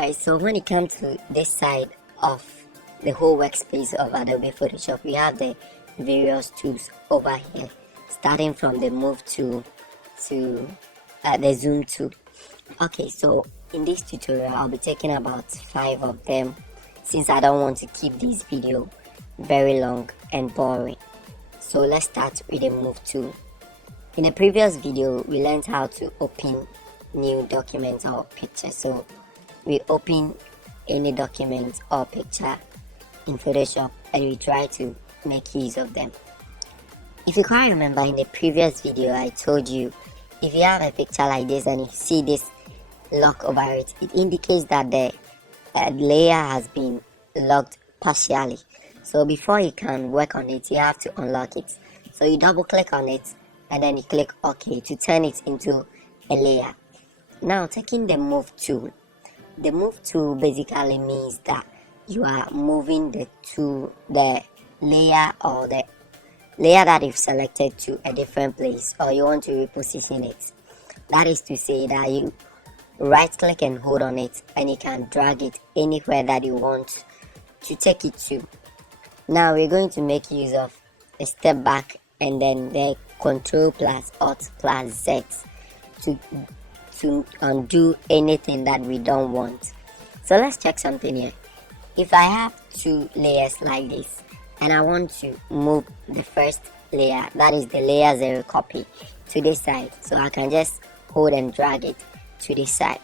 Alright, so when it comes to this side of the whole workspace of Adobe Photoshop, we have the various tools over here, starting from the move tool to the zoom tool. Okay, so in this tutorial I'll be taking about 5 of them, since I don't want to keep this video very long and boring. So let's start with the move tool. In the previous video we learned how to open new documents or pictures. So we open any document or picture in Photoshop and we try to make use of them. If you can't remember, in the previous video I told you, if you have a picture like this and you see this lock over it, it indicates that the layer has been locked partially. So before you can work on it, you have to unlock it. So you double click on it and then you click OK to turn it into a layer. Now, taking the move tool. The move tool basically means that you are moving the layer or the layer that you've selected to a different place, or you want to reposition it. That is to say that you right click and hold on it and you can drag it anywhere that you want to take it to. Now we're going to make use of a step back and then the Ctrl plus Alt plus Z to undo anything that we don't want. So let's check something here. If I have 2 layers like this and I want to move the first layer, that is the layer 0 copy, to this side, so I can just hold and drag it to this side.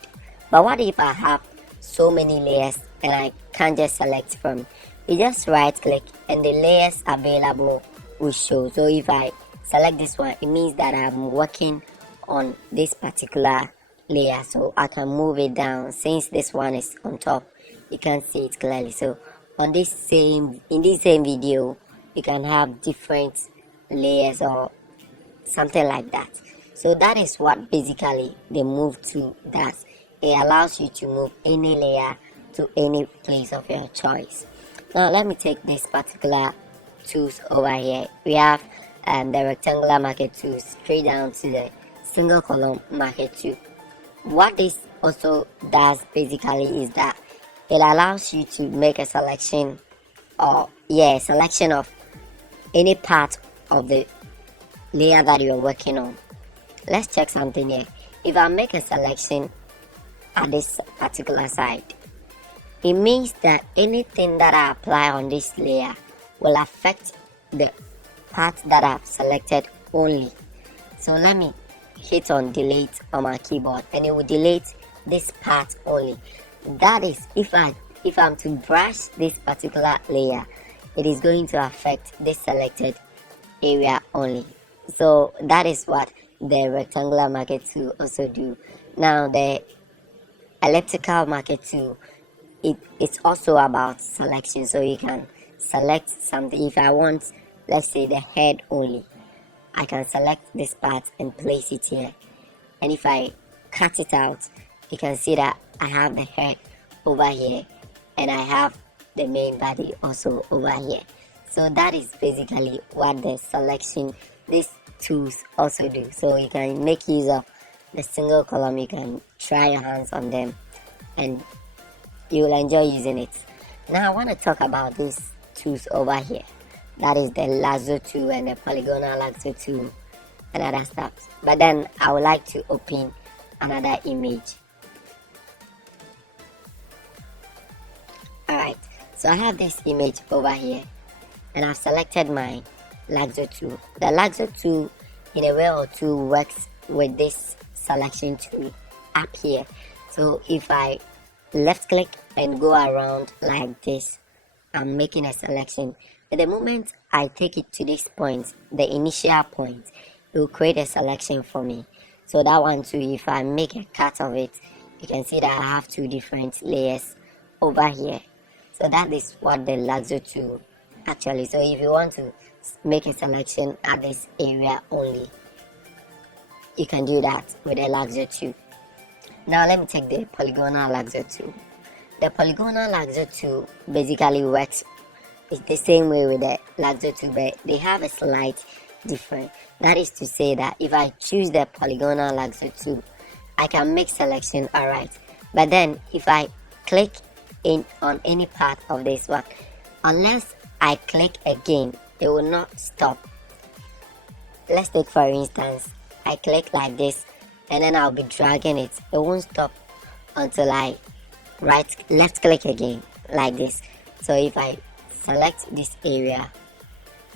But what if I have so many layers and I can't just select from? You just right click and the layers available will show. So if I select this one, it means that I'm working on this particular layer, so I can move it down. Since this one is on top, you can see it clearly. So in this same video you can have different layers or something like that. So that is what basically the move tool does. It allows you to move any layer to any place of your choice. Now let me take this particular tools over here. We have the rectangular marquee tool straight down to the single column marquee tool. What this also does basically is that it allows you to make a selection of any part of the layer that you're working on. Let's check something here. If I make a selection at this particular side, it means that anything that I apply on this layer will affect the part that I've selected only. So let me hit on delete on my keyboard and it will delete this part only. That is, if I'm to brush this particular layer, it is going to affect this selected area only. So that is what the rectangular marquee tool also do. Now the elliptical marquee tool, it's also about selection. So you can select something. If I want, let's say, the head only, I can select this part and place it here. And if I cut it out, you can see that I have the head over here and I have the main body also over here. So that is basically what the selection, these tools also do. So you can make use of the single column, you can try your hands on them and you will enjoy using it. Now I want to talk about these tools over here. That is the lasso tool and the polygonal lasso tool and other stuff. But then I would like to open another image. Alright, so I have this image over here and I've selected my lasso tool. The lasso tool in a way or two works with this selection tool up here. So if I left click and go around like this, I'm making a selection. At the moment I take it to this point, the initial point, it will create a selection for me. So that one too, if I make a cut of it, you can see that I have 2 different layers over here. So that is what the lasso tool actually. So if you want to make a selection at this area only, you can do that with the lasso tool. Now let me take the polygonal lasso tool. The polygonal lasso tool basically works, it's the same way with the lasso tool, but they have a slight difference. That is to say that if I choose the polygonal lasso tool, I can make selection, alright. But then if I click in on any part of this one, unless I click again, it will not stop. Let's take for instance, I click like this and then I'll be dragging it. It won't stop until I left click again like this. So if I select this area,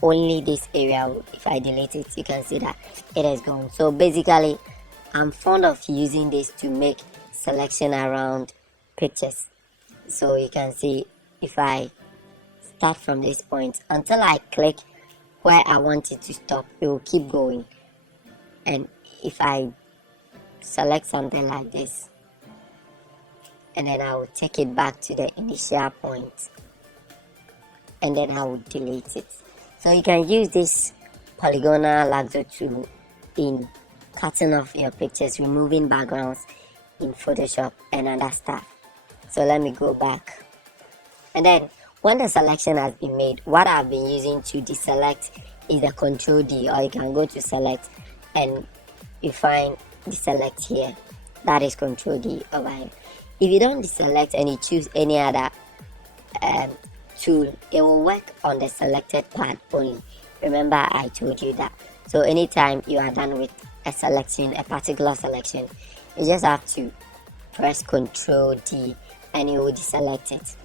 only this area, if I delete it, you can see that it is gone. So basically, I'm fond of using this to make selection around pictures. So you can see, if I start from this point until I click where I want it to stop, it will keep going. And if I select something like this, and then I will take it back to the initial point, and then I will delete it. So you can use this polygonal lasso tool in cutting off your pictures, removing backgrounds in Photoshop and other stuff. So let me go back. And then when the selection has been made, what I've been using to deselect is the Control D, or you can go to select and you find deselect here. That is Control D over here. If you don't deselect and you choose any other tool, it will work on the selected part only. Remember, I told you that. So anytime you are done with a selection, a particular selection, you just have to press Control D and you will deselect it.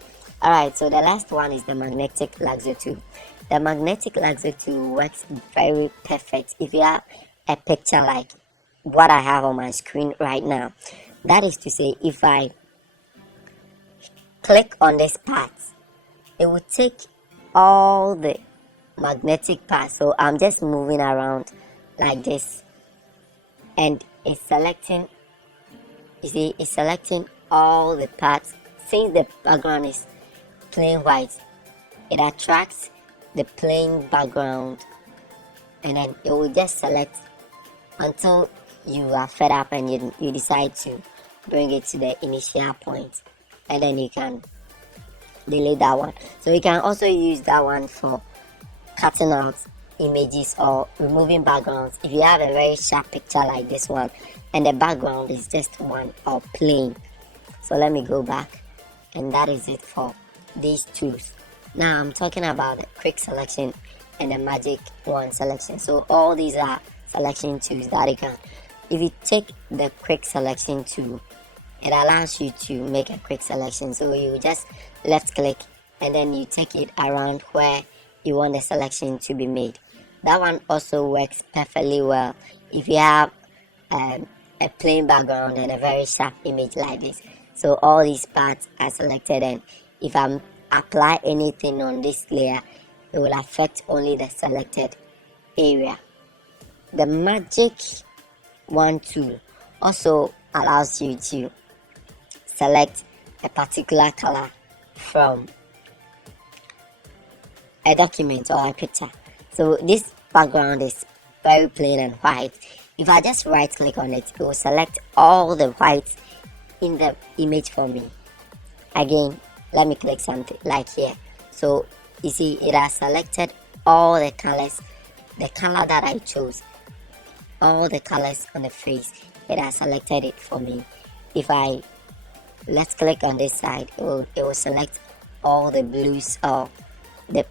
Alright, so the last one is the magnetic lasso tool. The magnetic lasso tool works very perfect if you have a picture like what I have on my screen right now. That is to say, if I click on this part, it will take all the magnetic parts. So I'm just moving around like this, and it's selecting, you see, it's selecting all the parts. Since the background is plain white, it attracts the plain background, and then it will just select until you are fed up and you decide to bring it to the initial point, and then you can delete that one. So you can also use that one for cutting out images or removing backgrounds. If you have a very sharp picture like this one and the background is just one or plain. So let me go back, and that is it for these tools. Now I'm talking about the quick selection and the magic wand selection. So all these are selection tools that you can. If you take the quick selection tool, it allows you to make a quick selection. So you just left click and then you take it around where you want the selection to be made. That one also works perfectly well if you have a plain background and a very sharp image like this. So all these parts are selected, and if I apply anything on this layer, it will affect only the selected area. The magic wand tool also allows you to select a particular color from a document or a picture. So this background is very plain and white. If I just right click on it, it will select all the whites in the image for me. Again, let me click something like here. So you see, it has selected all the colors, the color that I chose, all the colors on the face. It has selected it for me. If I left click on this side, it will select all the blues or the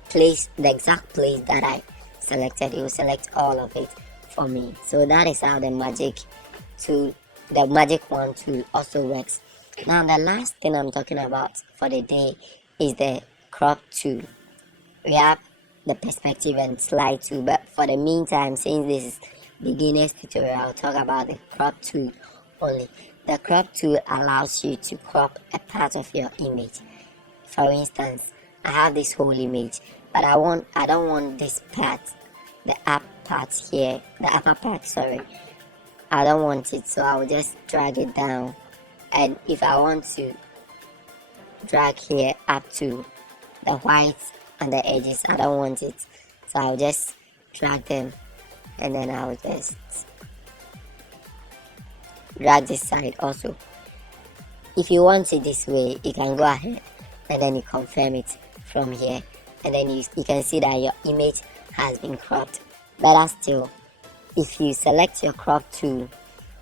exact place that I selected. It will select all of it for me. So that is how the magic wand tool also works. Now the last thing I'm talking about for the day is the crop tool. We have the perspective and slide tool, but for the meantime, since this is beginner's tutorial, I'll talk about the crop tool only. The crop tool allows you to crop a part of your image. For instance, I have this whole image, but I don't want this part, the upper part, sorry. I don't want it, so I'll just drag it down. And if I want to drag here up to the whites and the edges, I don't want it, so I'll just drag them, and then I'll just drag this side also. If you want it this way, you can go ahead and then you confirm it from here, and then you can see that your image has been cropped. Better still, if you select your crop tool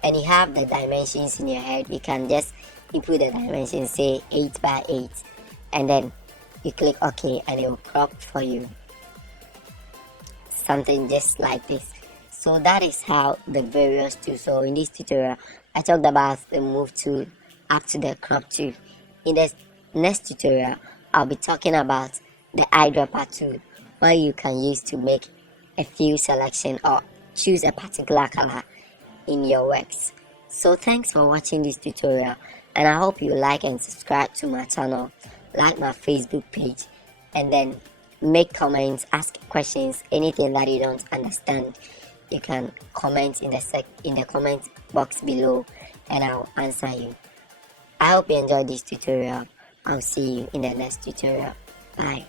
and you have the dimensions in your head, you can just input the dimension, say 8 by 8, and then you click OK and it will crop for you. Something just like this. So that is how the various tools. So in this tutorial, I talked about the move tool up to the crop tool. In the next tutorial, I'll be talking about the eyedropper tool, where you can use to make a few selection or choose a particular color in your works. So thanks for watching this tutorial, and I hope you like and subscribe to my channel, like my Facebook page, and then make comments, ask questions, anything that you don't understand. You can comment in the comment box below and I'll answer you. I hope you enjoyed this tutorial. I'll see you in the next tutorial. Bye.